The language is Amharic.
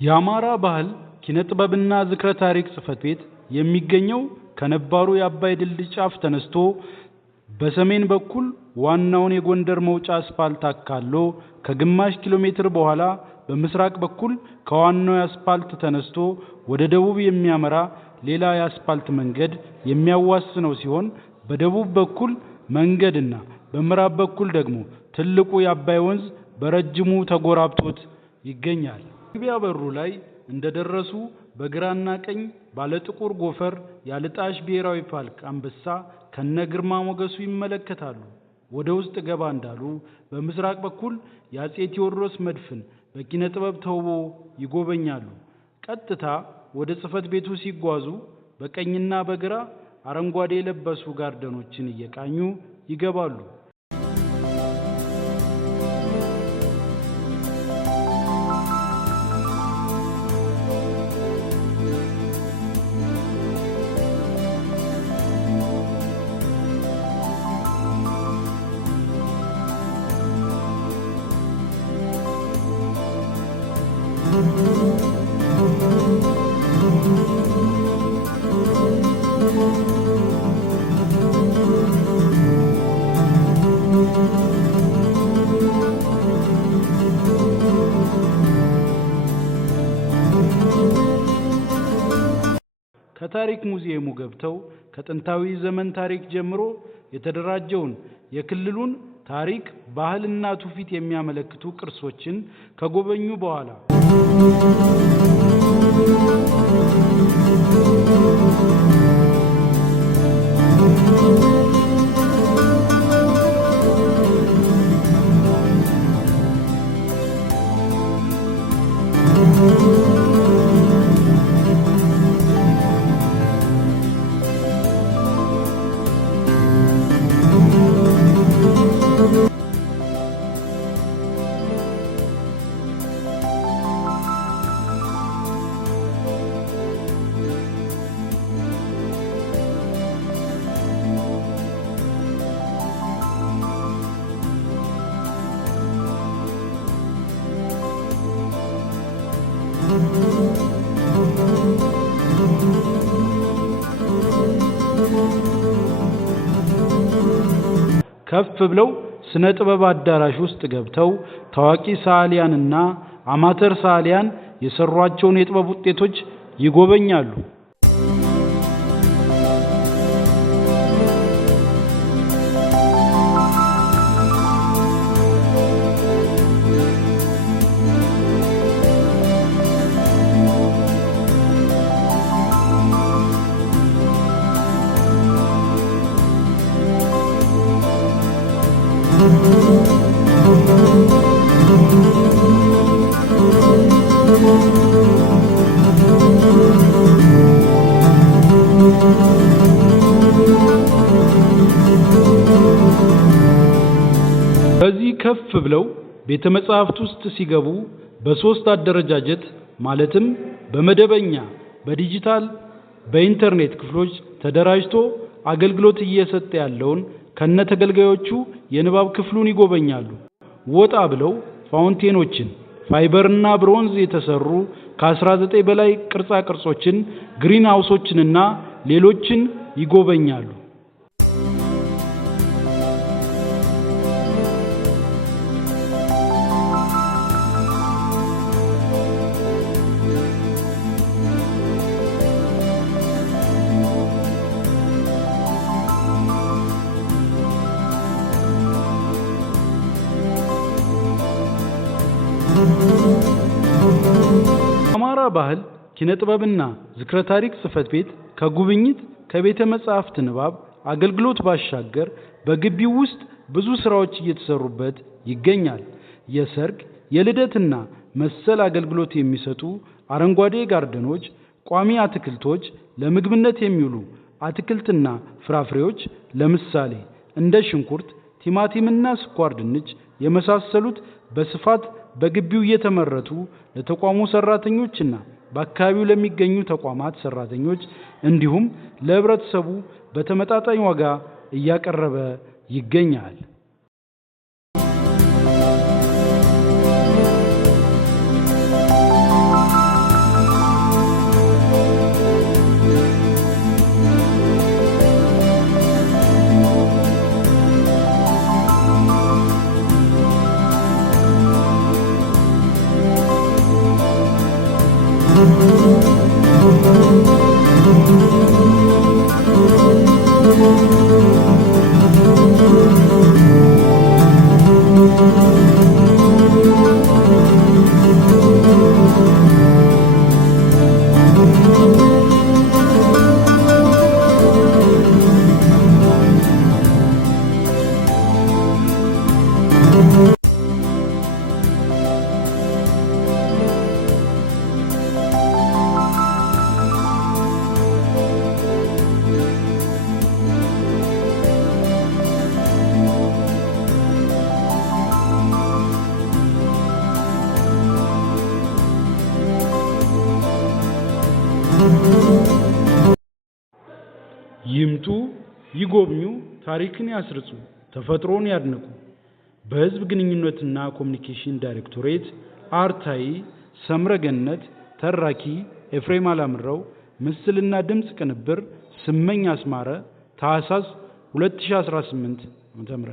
የአማራ ባህል ኪነጥበብና ዝክረ ታሪክ ጽሕፈት ቤት የሚገኘው ከነባሩ የአባይ ድልድይ ጫፍ ተነስቶ በሰሜን በኩል ዋናውን የጎንደር መውጫ አስፓልት አካሎ ከግማሽ ኪሎ ሜትር በኋላ በምስራቅ በኩል ከዋናው አስፓልት ተነስቶ ወደ ደቡብ የሚያመራ ሌላ የአስፓልት መንገድ የሚያዋስነው ሲሆን በደቡብ በኩል መንገድና በምዕራብ በኩል ደግሞ ትልቁ የአባይ ወንዝ በረጅሙ ተጎራብቶት ይገኛል። መግቢያ በሩ ላይ እንደደረሱ በግራና ቀኝ ባለጥቁር ጎፈር ያልጣሽ ብሔራዊ ፓርክ አንበሳ ከነግርማ ሞገሱ ይመለከታሉ። ወደ ውስጥ ገባ እንዳሉ በምስራቅ በኩል የአፄ ቴዎድሮስ መድፍን በኪነ ጥበብ ተውቦ ይጎበኛሉ። ቀጥታ ወደ ጽሕፈት ቤቱ ሲጓዙ በቀኝና በግራ አረንጓዴ የለበሱ ጋርደኖችን እየቃኙ ይገባሉ። ከታሪክ ሙዚየሙ ገብተው ከጥንታዊ ዘመን ታሪክ ጀምሮ የተደራጀውን የክልሉን ታሪክ፣ ባህልና ትውፊት የሚያመለክቱ ቅርሶችን ከጎበኙ በኋላ ከፍ ብለው ስነ ጥበብ አዳራሽ ውስጥ ገብተው ታዋቂ ሰዓሊያንና አማተር ሰዓሊያን የሰሯቸውን የጥበብ ውጤቶች ይጎበኛሉ። በዚህ ከፍ ብለው ቤተ መጻሕፍት ውስጥ ሲገቡ በሶስት አደረጃጀት ማለትም በመደበኛ፣ በዲጂታል፣ በኢንተርኔት ክፍሎች ተደራጅቶ አገልግሎት እየሰጠ ያለውን ከነተገልጋዮቹ የንባብ ክፍሉን ይጎበኛሉ። ወጣ ብለው ፋውንቴኖችን፣ ፋይበርና ብሮንዝ የተሰሩ ከ19 በላይ ቅርጻ ቅርጾችን፣ ግሪን ሃውሶችንና ሌሎችን ይጎበኛሉ። የአማራ ባህል ኪነጥበብና ዝክረ ታሪክ ጽሕፈት ቤት ከጉብኝት ከቤተ መጻሕፍት ንባብ አገልግሎት ባሻገር በግቢው ውስጥ ብዙ ስራዎች እየተሰሩበት ይገኛል። የሰርግ፣ የልደትና መሰል አገልግሎት የሚሰጡ አረንጓዴ ጋርደኖች፣ ቋሚ አትክልቶች፣ ለምግብነት የሚውሉ አትክልትና ፍራፍሬዎች ለምሳሌ እንደ ሽንኩርት፣ ቲማቲምና ስኳር ድንች የመሳሰሉት በስፋት በግቢው እየተመረቱ ለተቋሙ ሰራተኞችና በአካባቢው ለሚገኙ ተቋማት ሰራተኞች እንዲሁም ለህብረተሰቡ በተመጣጣኝ ዋጋ እያቀረበ ይገኛል። ይምጡ፣ ይጎብኙ፣ ታሪክን ያስርጹ፣ ተፈጥሮን ያድንቁ። በሕዝብ ግንኙነትና ኮሚኒኬሽን ዳይሬክቶሬት አርታኢ ሰምረገነት፣ ተራኪ ኤፍሬም አላምረው፣ ምስልና ድምፅ ቅንብር ስመኝ አስማረ። ታኅሳስ 2018 ዓ.ም